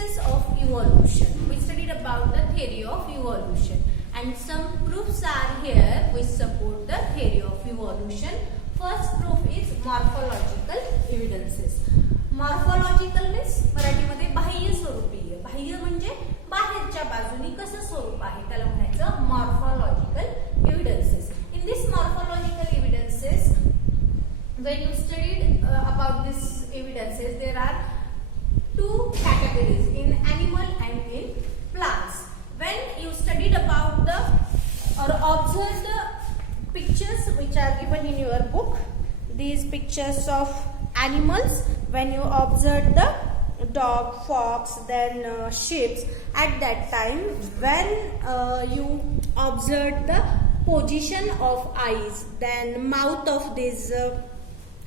evidences of evolution. We studied about the theory of evolution, and some proofs are here which support the theory of evolution. First proof is morphological evidences. Morphological means मराठीमध्ये बाह्य स्वरूपीय. बाह्य म्हणजे बाहेरच्या बाजूनी कसं स्वरूप आहे त्याला म्हणायचं morphological evidences. In this morphological evidences, when you studied about these evidences, there are two categories, in animal and in plants. When you studied about the or observed the pictures which are given in your book, these pictures of animals, when you observed the dog, fox, then sheep, at that time when you observed the position of eyes, then mouth of these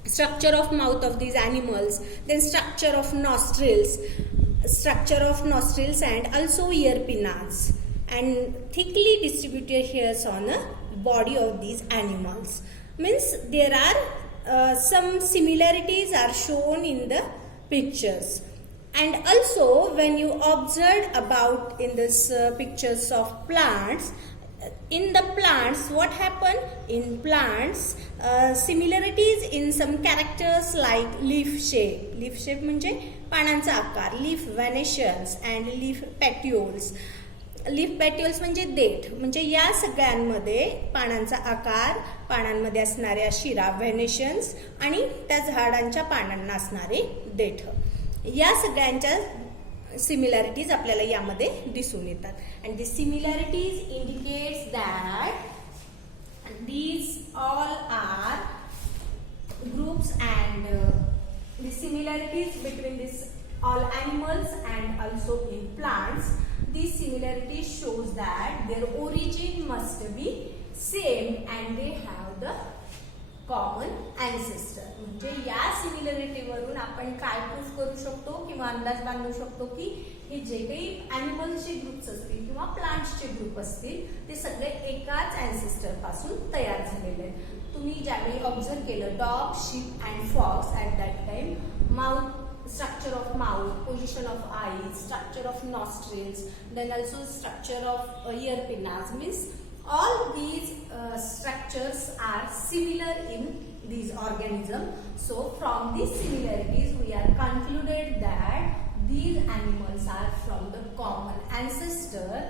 structure of mouth of these animals, then structure of nostrils and also ear pinnas, and thickly distributed hairs on the body of these animals. Means there are some similarities are shown in the pictures. And also when you observed about in this pictures of plants, in the plants what happened in plants, similarities in some characters like leaf shape म्हणजे पानांचा आकार, leaf venations and leaf petioles. Leaf petioles म्हणजे देठ, म्हणजे या सगळ्यांमध्ये पानांचा आकार, पानांमध्ये असणाऱ्या शिरा व्हेनेशन्स आणि त्या झाडांच्या पानांना असणारे देठ, या सगळ्यांच्या सिमिलॅरिटीज आपल्याला यामध्ये दिसून येतात. And the similarities indicates that these all are groups and the similarities between this all animals and also in plants, these similarities shows that their origin must be same and they have the common ancestor. म्हणजे या similarity वरून आपण काय proof करू शकतो किंवा अंदाज बांधू शकतो की हे जे काही एनिमल्सचे ग्रुप्स असतील किंवा प्लांट्सचे ग्रुप असतील ते सगळे एकाच अँसेस्टर पासून तयार झालेले आहेत. तुम्ही ज्यावेळी ऑब्झर्व केलं dog, sheep and fox at that time, mouth, structure of mouth, position of eyes, structure of nostrils, then also structure of ear pinnas, means all these structures are similar in these organisms. So from these similarities we are concluded that these animals are from the common ancestor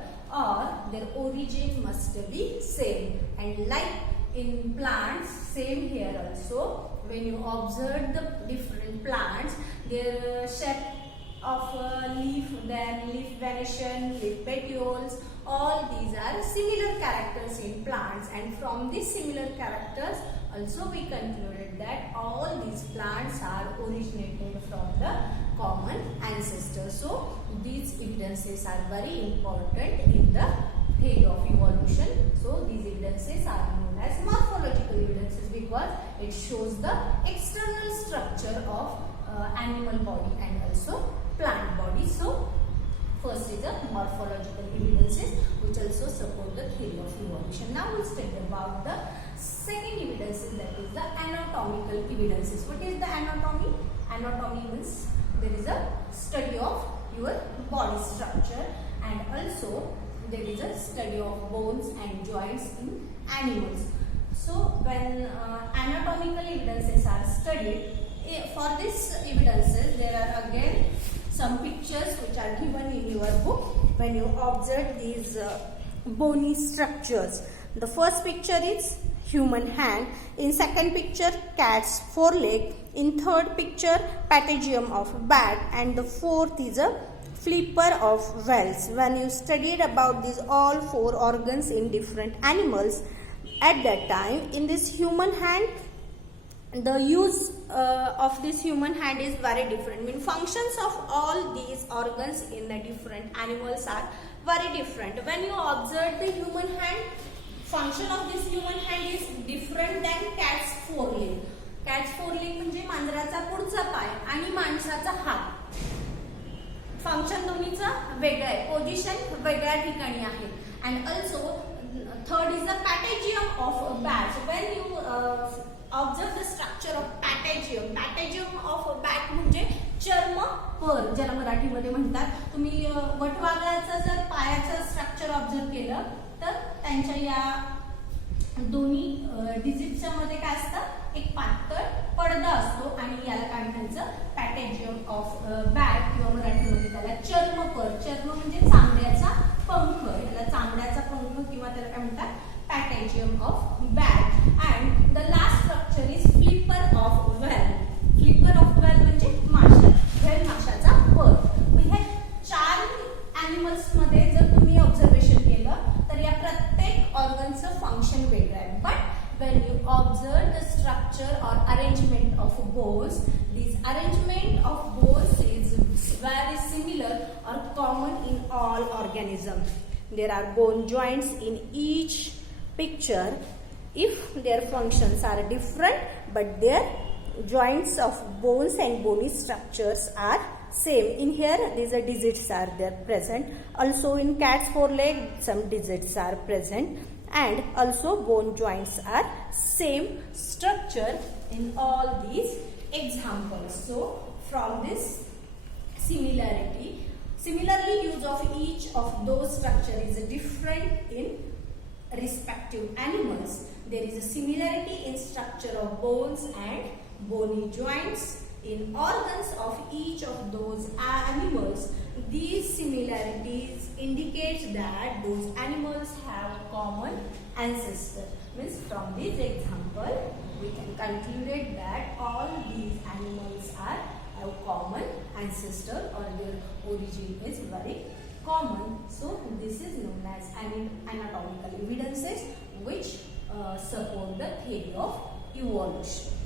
or their origin must be same. And like in plants, same here also, when you observe the different plants, their shape of leaf, then leaf venation, leaf petioles, all these are similar characters in plants, and from these similar characters also we concluded that all these plants are originated from the common ancestor. So these evidences are very important in the theory of evolution. So these evidences are known as morphological evidences because it shows the external structure of animal body and also plant body. So first is the morphological evidences which also support the theory of evolution. Now we'll study about the second evidences, that is the anatomical evidences. What is the anatomy? Anatomy means there is a study of your body structure, and also there is a study of bones and joints in animals. So when anatomical evidences are studied, for this evidences there are again some pictures which are given in your book when you observe these bony structures. The first picture is human hand, in second picture cat's foreleg, in third picture patagium of bat, and the fourth is a flipper of whales. When you studied about these all four organs in different animals, at that time in this human hand, the use of this human hand is very different. I mean, functions of all these organs in the different animals are very different. When you observe the human hand, function of this human hand is different than cat's foreleg. Cat's foreleg म्हणजे मांजराचा पुढचा पाय आणि माणसाचा हात. Function दोन्हीचं वेगळं आहे, position वेगळ्या ठिकाणी आहे. And also third is the patagium of bat. When you observe the structure of patagium. Patagium of a bat म्हणजे चर्मपर ज्याला मराठीमध्ये म्हणतात. तुम्ही वटवाघळाचं जर पायाचं स्ट्रक्चर ऑब्झर्व केलं तर त्यांच्या या दोन्ही डिजिटच्या मध्ये काय असतं, एक पातळ पडदा असतो आणि याला काय म्हणायचं, पॅटेजियम ऑफ बॅट किंवा मराठीमध्ये त्याला चर्मपर. चर्म म्हणजे चामड्याचा पंख, याला चामड्याचा पंख किंवा त्याला काय म्हणतात, patagium of bat. And the last structure is flipper of whale. Flipper of whale म्हणजे माशा, वेल माशाचा पर. मग ह्या 4 ॲनिमल्स मध्ये जर तुम्ही ऑब्झर्वेशन केलं तर या प्रत्येक ऑर्गनचं फंक्शन वेगळं आहे. But when you observe the structure or arrangement of bones, this arrangement of bones is very similar or common in all organisms. There are bone joints in each picture. If their functions are different, but their joints of bones and bony structures are same. In here, these are digits are there present. Also, in cat's foreleg, some digits are present. And also bone joints are same structure in all these examples. So from this similarly use of each of those structure is different in respective animals. There is a similarity in structure of bones and bony joints in organs of each of those animals. These similarities indicates that those animals have common ancestor. Means from this example we can conclude that all these animals have common ancestor or their origin is very common. So this is known as anatomical evidences which support the theory of evolution.